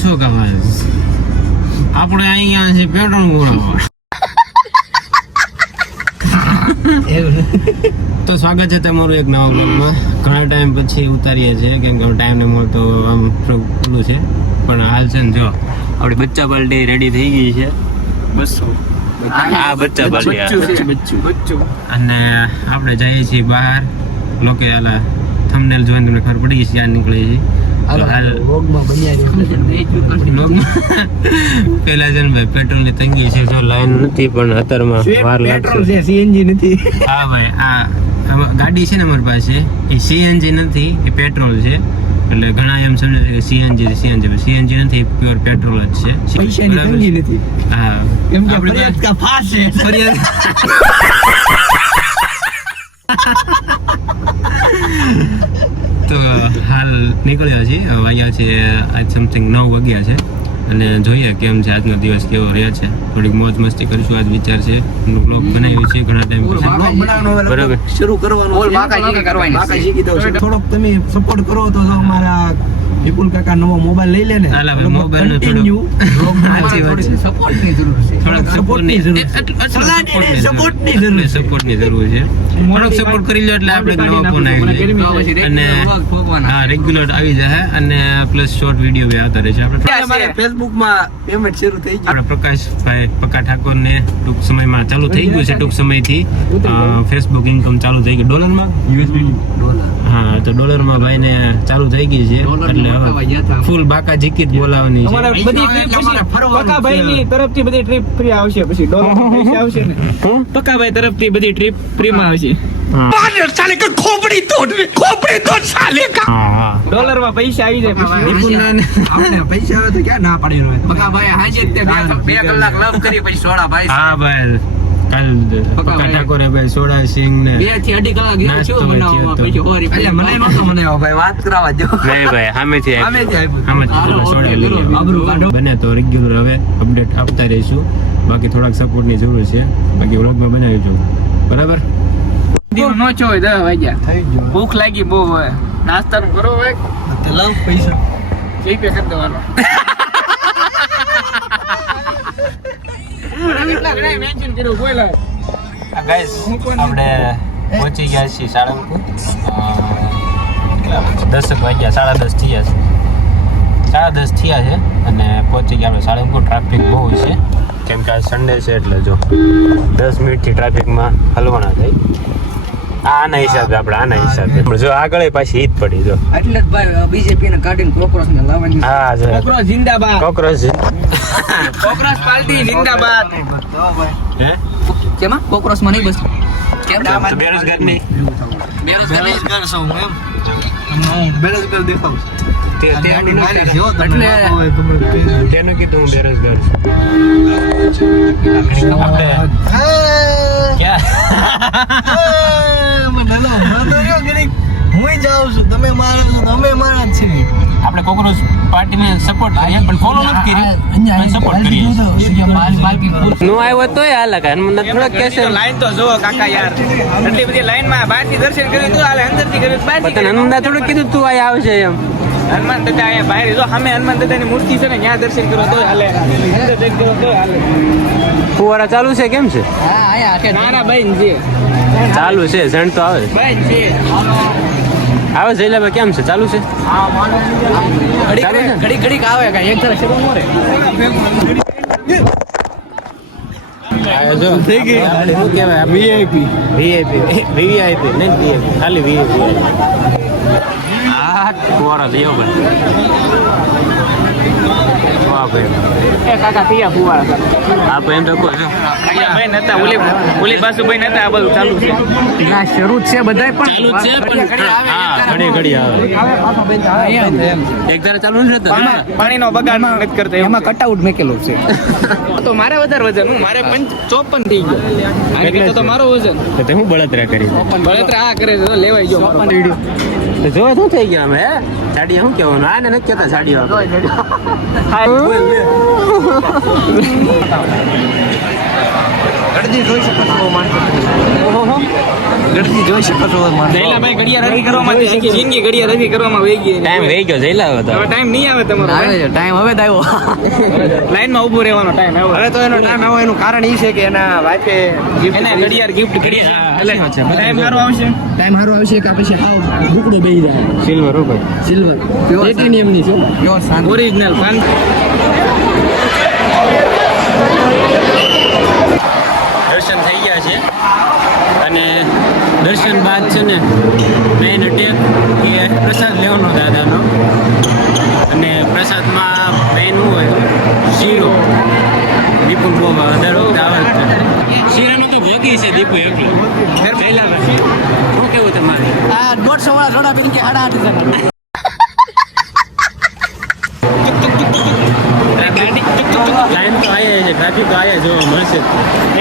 છો કે આપણે અહીંયા છે પેટ્રોલ પૂરાવા. તો સ્વાગત છે તમારું એક નવા બ્લોગમાં. ઘણા ટાઈમ પછી ઉતારીએ છીએ કેમ કે ટાઈમ ને મળતો આમ પેલું છે, પણ હાલ છે ને જો આપણી બચ્ચા પાર્ટી રેડી થઈ ગઈ છે. બચ્ચા પાર્ટી અને આપણે જઈએ છીએ બહાર. લોકો હાલા થંબનેલ જોઈને તમને ખબર પડી ગઈ છે ક્યાં નીકળે છે. પેલા છે ને ભાઈ પેટ્રોલ ની તંગી છે, જો લાઈન નથી પણ અત્યારમાં વાર લાગશે. સીએનજી નથી. હા ભાઈ, આ ગાડી છે ને અમારી પાસે એ સીએનજી નથી, એ પેટ્રોલ છે. એટલે ઘણા એમ સમજે છે કે સીએનજી નથી, પ્યોર પેટ્રોલ જ છે. પૈસાની તંગી નથી. હા, એમ કે ફરિયાદ કા ફાસ છે. તો હાલ નીકળ્યા છીએ, વાગ્યા છે આજ સમથિંગ 9 વાગ્યા છે. અને જોઈએ કેમ છે આજનો દિવસ, કેવો રહ્યા છે. થોડીક મોજ મસ્તી કરીશું. આજ વિચાર છે બ્લોગ બનાવ્યું છે ઘણા ટાઈમ પછી. બરાબર, શરૂ કરવાનું થોડોક તમે સપોર્ટ કરો તો અમારા વિપુલ કાકા નવો મોબાઈલ લઈ લે ને. મોબાઈલ નો સપોર્ટની જરૂર છે. થોડોક સપોર્ટ કરી લો એટલે આપણે નવો ફોન આવી જાય અને હા રેગ્યુલર આવી જાય. અને પ્લસ શોર્ટ વિડીયો બી આવતા રહેશે. આપણે ફેસબુકમાં પેમેન્ટ શરૂ થઈ ગયું. આપણે પ્રકાશભાઈ પક્કા ઠાકોર ને ટૂંક સમયમાં ચાલુ થઈ ગયું છે. ટૂંક સમયથી ફેસબુક ઇન્કમ ચાલુ થઈ ગઈ ડોલરમાં. હા, તો ડોલરમાં ભાઈ ને ચાલુ થઈ ગઈ છે. એટલે હવે ફૂલ બાકા જીકી જ બોલાવવાની છે. પક્કાભાઈ ની તરફથી બધી ટ્રીપ ફ્રી આવશે. પછી ડોલર પૈસા આવશે ને પક્કાભાઈ તરફથી બધી ટ્રીપ ફ્રી માં આવશે. ડોલર માં પૈસા આવી જાય. પૈસા આવે તો ક્યાં ના પાડી રહ્યો. પક્કાભાઈ હાજે 2 કલાક લવ કરી પછી સોડા ભાઈ. હા ભાઈ, કાલ પક્કા ઠાકોરે ભાઈ સોડા સિંગ ને 2 થી 2.5 કલાક ગયો છું બનાવવા. પછી હોરી એટલે મને નતો બનાવ્યો ભાઈ, વાત કરાવવા દો. નહીં ભાઈ, સામેથી સોડા લઈ બને તો રેગ્યુલર હવે અપડેટ આપતા રહીશું. બાકી થોડાક સપોર્ટની જરૂર છે. બાકી વ્લોગમાં બનાવી જો બરાબર. નો છો 10 વાગ્યા થઈ ગયો. ભૂખ લાગી બહુ હોય. નાસ્તા કરો ભાઈ. તે લાવ પૈસા GPay કરી દેવાનો. ગાઈસ આપણે પહોંચી ગયા છીએ સાળંગપુર. 10 વાગ્યા, 10:30 થયા છે. 10:30 થયા છે અને પહોંચી ગયા આપણે સાળંગપુર. ટ્રાફિક બહુ છે કેમ કે આજ સન્ડે છે એટલે જો 10 મિનિટથી ટ્રાફિકમાં હલવાના થઈ. આના હિસાબે જો આગળ પાછી ઈદ પડી જો એટલે જ ભાઈ બીજેપી ને કાઢીને કોકરોચ ને લાવવાની. હા જો કોકરોચ જિંદાબાદ. કોકરોચ પાર્ટી જિંદાબાદ. હે કેમાં કોકરોચ માં નહીં બસ કેમ બેરોજગાર નહીં. બેરોજગાર છું હું એમ. બેરોજગાર દેખાવ તે તેનું કીધું હું બેરોજગાર છું. હું જાઉં છું, તમે મારા છો, અમે મારા જ છીએ. આપણે કોકરોચ પાર્ટીને સપોર્ટ કરીએ પણ ફોલો નથી કરી, સપોર્ટ કરીએ. નો આવ્યો તોય હાલ કાન મને થોડા કેસે લાઈન તો જો કાકા યાર, એટલી બધી લાઈન માં બહારથી દર્શન કર્યું તું, હાલે અંદરથી કર્યું બહારથી. તને હનુમાન થોડું કીધું તું આ આવશે એમ. હનુમાન દાદા અહીંયા બહાર જો સામે હનુમાન દાદાની મૂર્તિ છે ને, ત્યાં દર્શન કરો તો હાલે, અંદર દર્શન કરો તો હાલે. ફુવારા ચાલુ છે કેમ છે? હા આયા નાના ભાઈ છે ચાલુ છે, જણ તો આવે ભાઈ છે આવે જઈલાભાઈ કેમ છે? ચાલુ છે ઘડી આવે કાંઈ એક તરફ શરૂ મોરે જો થઈ ગઈ. શું કહેવાય? વીઆઈપી નહીં વીઆઈપી, ખાલી વીઆઈપી. ફુવારા થયો ભાઈ. વાહ ભાઈ, એ કાકા થયા ફુવારા. હા ભાઈ એમ તો કહો છો ભાઈ નતા ઓલી બાજુ ભાઈ નતા, આ બધું ચાલુ છે. ના શરૂ છે બધાય પણ હા ઘડી આવે. એક ધારે ચાલુ નથી થતું. પાણીનો બગાડ નથી કરતા, એમાં કટઆઉટ મેકેલું છે. તો મારે વધારે વજન, મારે 54 થઈ ગયો. એટલે તો મારો વજન તો હું બળતરા કરી બળતરા આ કરે છે, લેવાઈ ગયો. જો શું થઈ ગયા અમે? સાડી શું કહેવાનું? આને નથી કહેતા સાડી આગળથી જોઈ શકો છો જયલાભાઈ ઘડિયાળ રવી કરવામાં આખી જિંદગી ઘડિયાળ રવી કરવામાં વહી ગઈ ટાઈમ વહી ગયો જઈલા હવે હવે ટાઈમ નહીં આવે તમારો ટાઈમ હવે જ આવ્યો લાઈનમાં ઊભો રહેવાનો ટાઈમ આવ્યો હવે તો એનો ટાઈમ આવ્યો એનું કારણ એ છે કે એના વાઈફે એને ઘડિયાળ ગિફ્ટ કરી ટાઈમ સારો આવશે ટાઈમ સારો આવશે કે પછી હાવ ભૂકડો બેહી જાય સિલ્વર હો ભાઈ સિલ્વર પ્લેટિનિયમની છે પ્યોર શાંતિ ઓરિજિનલ દર્શન થઈ ગયા છે અને દર્શન બાદ છે ને મેઇન અટેક એ પ્રસાદ લેવાનો દાદાનો અને પ્રસાદમાં મેઇન શું હોય શીરો દીપુ બહુ દર વખતે આવે જ છે શીરામાં તો ભોગી છે દીપુ એકલો પહેલા શું કેવું તમારે આ 150 વાળા જોડા પીને કે 8.5 લાઈન તો આવ્યા છે ટ્રાફિક તો આવ્યા જોવા મળશે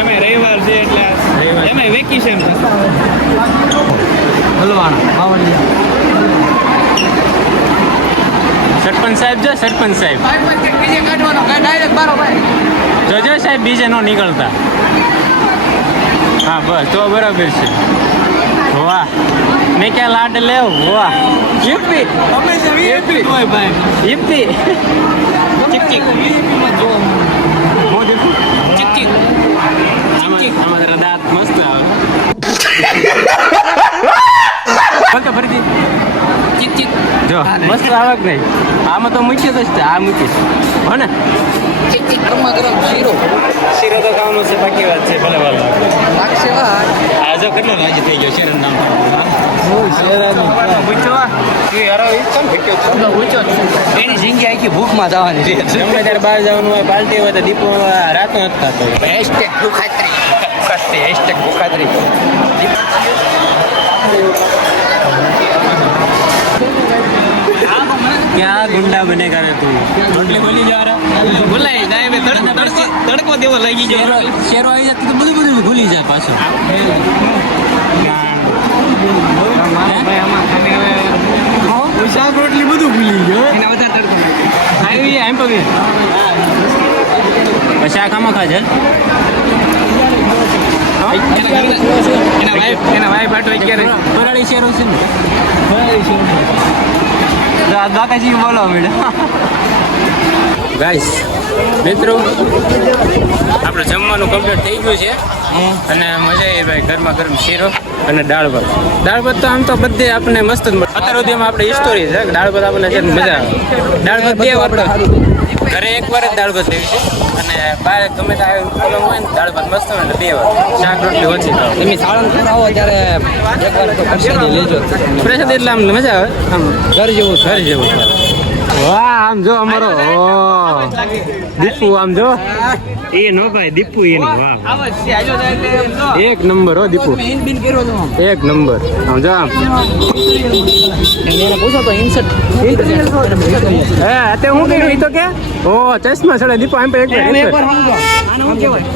એમાં રવિવાર છે એટલે રવિવાર. એમાં વેકેશન હલવાણા માવડિયા સરપંચ સાહેબ જો સરપંચ સાહેબ બીજે કાઢવાનો ડાયરેક્ટ બારો ભાઈ જોજો સાહેબ બીજે નો નીકળતા હા બસ તો બરાબર છે વાહ મેં ક્યાં લાડ લેવ વાહ યુપી હંમેશા વીઆઈપી હોય ભાઈ યુપી ચીક ચીક હું દેખું ચીક ચીક આમાં જરા દાંત મસ્ત આવે બોલતો ફરીથી ચીક ચીક જો મસ્ત આવે કે નહીં આમાં તો મૂકી જ છે આ મૂકીશ હો ને ચીક ચીક ગરમા ગરમ શીરો શીરો તો ખાવાનું છે બાકી વાત છે ભલે ભલે લાગશે વાત આ જો કેટલો રાજી થઈ ગયો શેરન નામ એની જિંદગી આખી ભૂખમાં જવાની છે ગમે ત્યારે બહાર જવાનું હોય પાર્ટી હોય તો દીપો રાતો નથી ખાતો હેશટેગ ભૂખાત્રી હેશટેગ ભૂખાત્રી क्या गुंडा बनेगा रे तू रोटली बोली जा रहा ભૂલાઈ જાય બે તડકો દેવો લાગી ગયો શેરો આવી જતી તો બધું બધું ભૂલી જાય પાછું શાક રોટલી બધું ભૂલી ગયો એના વધારે તડકો આવી એમ પગે પછી આ ખામાં ખાજે એના ભાઈ પાટો ક્યારે ફરાળી શેરો છે ને દાદાજી બોલો મેડમ ગાઈસ મિત્રો આપણે જમવાનું કમ્પ્લીટ થઈ ગયું છે અને મજા આવી ભાઈ ગરમા ગરમ શીરો અને દાળ ભાત તો આમ તો બધે આપણને મસ્ત જ મળે અત્યાર સુધીમાં આપણે હિસ્ટોરી છે દાળ ભાત આપણને છે મજા આવે દાળ ભાત 2 વાર ઘરે 1 વાર જ દાળ ભાત લેવી છે અને બહાર ગમે ત્યાં પ્રોગ્રામ હોય ને દાળ ભાત મસ્ત હોય ને 2 વાર શાક રોટલી ઓછી ખાવ તમે સાળંગપુર આવો ત્યારે એકવાર તો પ્રસાદી લેજો પ્રસાદ એટલે આમ મજા આવે આમ ઘર જેવું ઘર જેવું વાહ આમ જો અમારો દીપુ આમ જો એ નો ભાઈ દીપુ એની વાહ એક નંબર હો દીપુ ઇન બિન કર્યો તો એક નંબર આમ જો આમ એને પૂછો તો ઇન્સર્ટ હે અત્યારે હું કર્યું ઈ તો કે ઓ ચશ્મા સડે દીપુ આમ પર એક એકવાર સમજો આને હું કહેવાય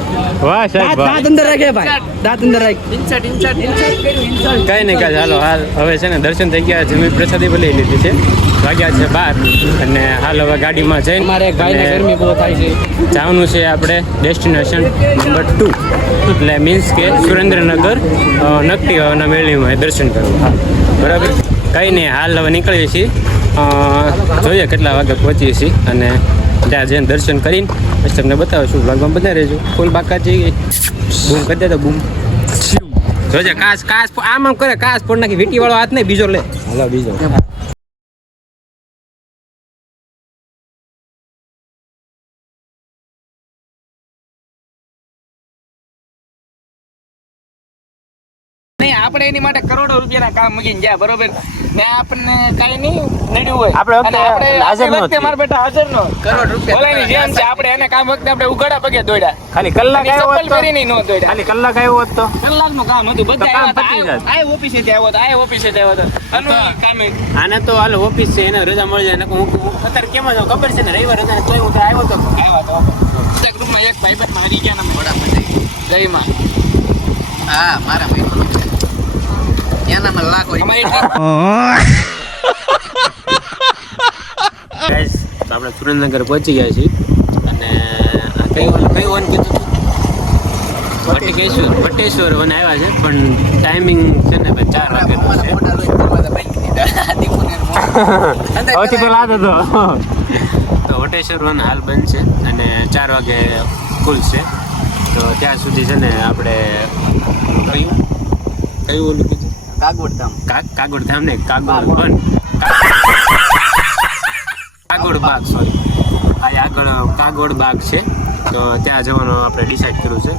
વાહ સાહેબ વાહ દાંત અંદર રાખે ભાઈ દાંત અંદર રાખ ઇન્સર્ટ કર્યું ઇન્સર્ટ કઈ નહીં કાંઈ હાલો હાલ હવે છે ને દર્શન થઈ ગયા જમી પ્રસાદી લઈ લીધી છે વાગ્યા છે 12 અને હાલ હવે ગાડીમાં જઈને મારે એક ભાઈને ગરમી બહુ થાય છે જવાનું છે આપણે ડેસ્ટિનેશન નંબર 2 એટલે મીન્સ કે સુરેન્દ્રનગર નકટી હવાના મેળીમાં દર્શન કરવા બરાબર કંઈ નહીં હાલ હવે નીકળીએ છીએ જોઈએ કેટલા વાગે પહોંચીએ છીએ અને ત્યાં જઈને દર્શન કરીને પછી તમને બતાવીશું બ્લોગમાં બધા રહેજો ફૂલ બાકાજી બૂમ કરી દે તો બૂમ જોજે કાચ આમ કરે કાચ ફોડ નાખી વીટી વાળો હાથ નહીં બીજો લે હાલો બીજો આપણે એની માટે કરોડો રૂપિયાના કામ મૂકીને જાય બરોબર ને આપણને કઈ નહીં નડ્યું હોય આપણે હાજર વખતે મારા બેટા હાજર નો કરોડ રૂપિયા બોલાની જેમ છે આપણે એને કામ વખતે આપણે ઉઘાડા પગે દોડ્યા ખાલી કલાક આવ્યો હોત તો કરીને નો દોડ્યા ખાલી કલાક આવ્યો હોત તો કલાકનું કામ હતું બધા કામ આવ્યા પતી હતા. જાત. આ ઓફિસે થી આવ્યો હતો આ ઓફિસે થી આવ્યો હતો અનુ કામે આને તો હાલ ઓફિસ છે એને રજા મળી જાય હું અત્યારે કેમ જ ખબર છે ને રવિવાર રજા તોય હું તો આવ્યો તો ગ્રુપમાં એક ભાઈબંધ મારી ગયા ને વડાપતિ જયમાં હા મારા ભાઈ ત્યાંના લાખ હોય ગાઈસ તો આપણે સુરેન્દ્રનગર પહોંચી ગયા છીએ અને કઈ વન કીધું વટેશ્વર વન આવ્યા છે પણ ટાઈમિંગ છે ને ભાઈ 4 વાગ્યાનો છે સૌથી પહેલા તો વટેશ્વર વન હાલ બંધ છે અને 4 વાગે ખુલશે તો ત્યાં સુધી છે ને આપણે કયું ઓલું કીધું કાગોડ ધામ ને કાગોડ વન કાગોડ બાગ સોરી આ આગળ કાગોડ બાગ છે તો ત્યાં જવાનું આપણે ડિસાઈડ કર્યું છે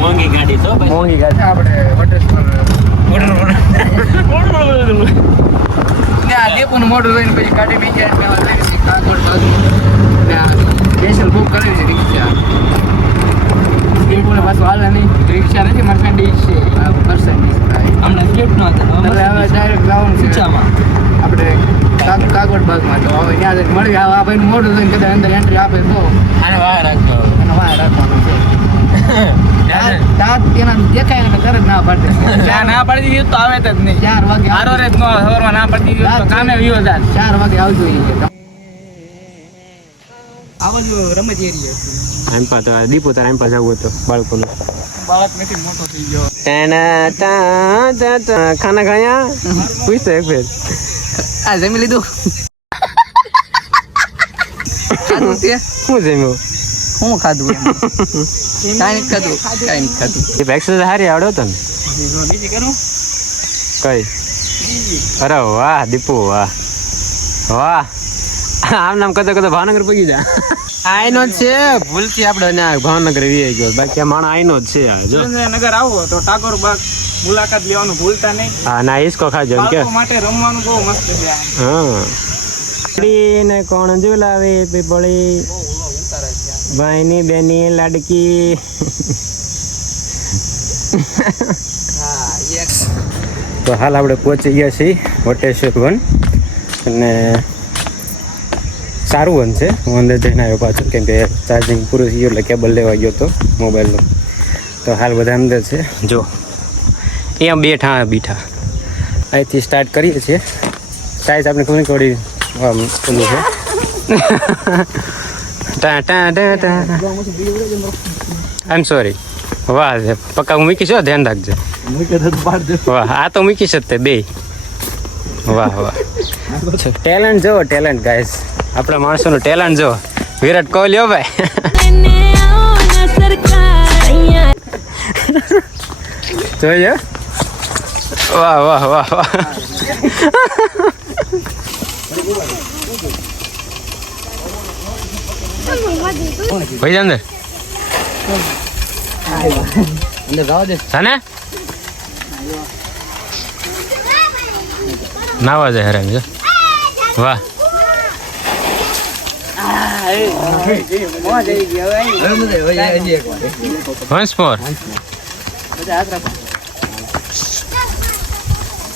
મોંઘી ગાડી તો મોંઘી ગાડી આપણે વટેશ્વર મોટું લઈને પછી ગાડી બીજા સ્પેશિયલ બુક કરેલી છે રિક્ષા બિલકુલ પાછું હાલે નહીં રિક્ષા નથી મર્સેન્ડીઝ છે મર્સેન્ડીઝ હમણાં ગેટ નો હતો હવે ડાયરેક્ટ જવાનું છે આપણે કાગોડ બાગમાં તો હવે ત્યાં જઈને મળી આ ભાઈનું મોટું થઈને કદાચ અંદર એન્ટ્રી આપે તો આને વાહ રાખજો અને વાહ રાખવાનું છે દેખાય ને તરત ના પાડે ના પાડી દીધું તો આવે જ નહીં 4 વાગે હારો રે સવારમાં ના પાડી દીધું તો કામે વિયો જાય 4 વાગે આવજો આવા જો રમત એરિયા એમ પા તો દીપો તાર એમ પા જવું હતો બાળકોનું બાળક નથી મોટો થઈ ગયો ખાના ખાયા પૂછતો એક ફેર આ જમી લીધું ખાધું તે શું જમ્યું હું ખાધું કાંઈ ખાધું એ એક્સરસાઇઝ સારી આવડે હતો ને બીજી કરું કઈ અરે વાહ દીપુ વાહ વાહ આમ નામ કરતો કરતો ભાવનગર પગી જા આઈનો જ છે ભૂલથી આપણે ભાવનગર વી ગયો બાકી આ માણસ આઈનો જ છે જો નગર આવો તો ટાગોર બાગ મુલાકાત લેવાનું ભૂલતા નહીં હા ના ઈસકો ખાજો એમ કે બાળકો માટે રમવાનું બહુ મસ્ત છે હા ને કોણ ઝુલાવે પીપળી ભાઈની બેની લાડકી તો હાલ આપણે પહોંચી ગયા છીએ વટેશ્વર વન અને સારું વન છે હું અંદર જઈને આવ્યો પાછું કેમ કે ચાર્જિંગ પૂરું થઈ ગયું એટલે કેબલ લેવા ગયો હતો મોબાઈલનો તો હાલ બધા અંદર છે જો અહીંયા બેઠા બીઠા અહીંથી સ્ટાર્ટ કરીએ છીએ સાઈઝ આપણે ખબર થોડી પેલું છે આઈ એમ સોરી વાહ પક્કા હું મૂકીશ ધ્યાન રાખજો વાહ આ તો મૂકીશ જ તે બે વાહ વાહ ટેલેન્ટ જો ટેલેન્ટ ગાઈસ આપણા માણસોનું ટેલેન્ટ જો વિરાટ કોહલી હો ભાઈ જોયો વાહ વાહ વાહ વાહ ભાઈ અંદર ને નાવા જાય હરામ છે વાહ વન્સ મોર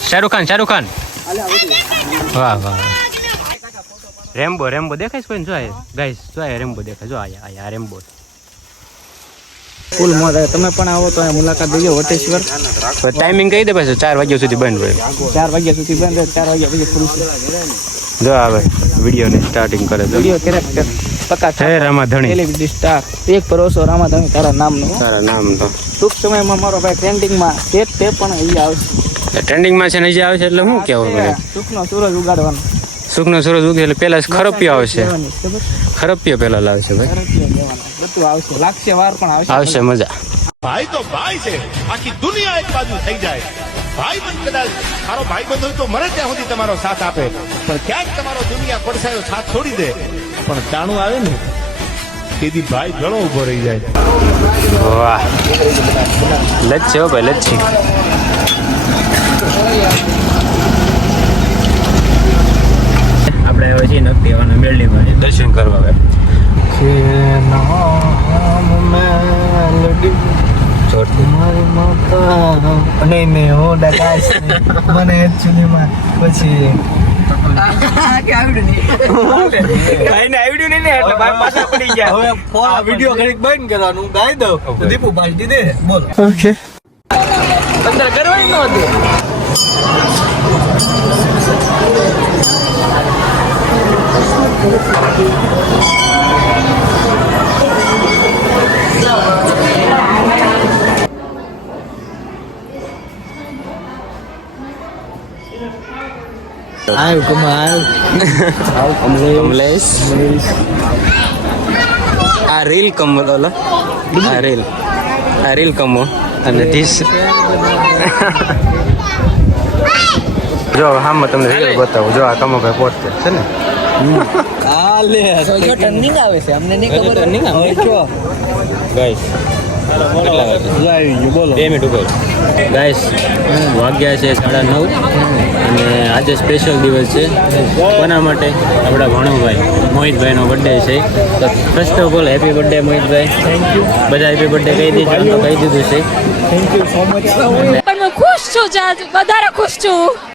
શાહરુખ ખાન વાહ વાહ રેમ્બો દેખાય છે કોઈ જોઈએ ગાઈસ જોઈએ રેમ્બો દેખાય જો આયા રેમ્બો ફૂલ મોજ આવે તમે પણ આવો તો મુલાકાત લેજો વટેશ્વર ટાઈમિંગ કહી દે પાછું 4 વાગ્યા સુધી બંધ હોય 4 વાગ્યા સુધી બંધ 4 વાગ્યા પછી પૂરું જો આવે વિડિયો ને સ્ટાર્ટિંગ કરે તો વિડિયો કેરેક્ટર પક્કા છે રામાધણી સેલિબ્રિટી સ્ટાર એક ભરોસો રામાધણી તારા નામનો ટૂંક સમયમાં મારો ભાઈ ટ્રેન્ડિંગમાં તે પણ અહીં આવશે ટ્રેન્ડિંગમાં છે ને જે આવે છે એટલે શું કહેવું પડે સુખનો સૂરજ ઉગાડવાનો સુખનો સૂરજ ઉગે એટલે પહેલા ખરપિયો આવશે ખરપિયો પહેલા લાવશે ભાઈ બધું આવશે લાગશે વાર પણ આવશે મજા ભાઈ તો ભાઈ છે આખી દુનિયા એક બાજુ થઈ જાય ભાઈ બંધ કદાચ મારો ભાઈ બંધ હોય તો મરે ત્યાં સુધી તમારો સાથ આપે પણ ક્યાંક તમારો દુનિયા પડસાયો સાથ છોડી દે પણ ટાણું આવે ને તેથી ભાઈ ઘણો ઉભો રહી જાય વાહ લચ્છી હો ભાઈ લચ્છી આપણે હવે છીએ નક્કી આવવાના મેળવીમાં દર્શન કરવા આવે મને મેં હો ડકાશ મને એકચ્યુઅલીમાં પછી વિડીયો ઘડીક બંધ કરવાનું ગાઈ દઉં દીપુ ભાઈ દીધે બોલો ઓકે અંદર કરવાની નહોતી કમલેશ આ રીલ કમલ ઓલો આ રીલ કમો અને ધીસ જો હામાં તમને રીલ બતાવું જો આ કમો ભાઈ પોતે છે ને ટર્નિંગ આવે છે અમને નહીં ખબર ટર્નિંગ આવે ગાઈસ કેટલા વાગે બોલો 2 મિનિટ ઉપર ગાઈસ વાગ્યા છે 9:30 અને આજે સ્પેશિયલ દિવસ છે કોના માટે આપણા ભણુભાઈ મોહિતભાઈનો બર્થડે છે તો first of all happy birthday મોહિતભાઈ thank you બધા હેપી બર્થડે કહી દીધું તો કહી દીધું છે થેન્ક યુ સો મચ પણ હું ખુશ છું વધારે ખુશ છું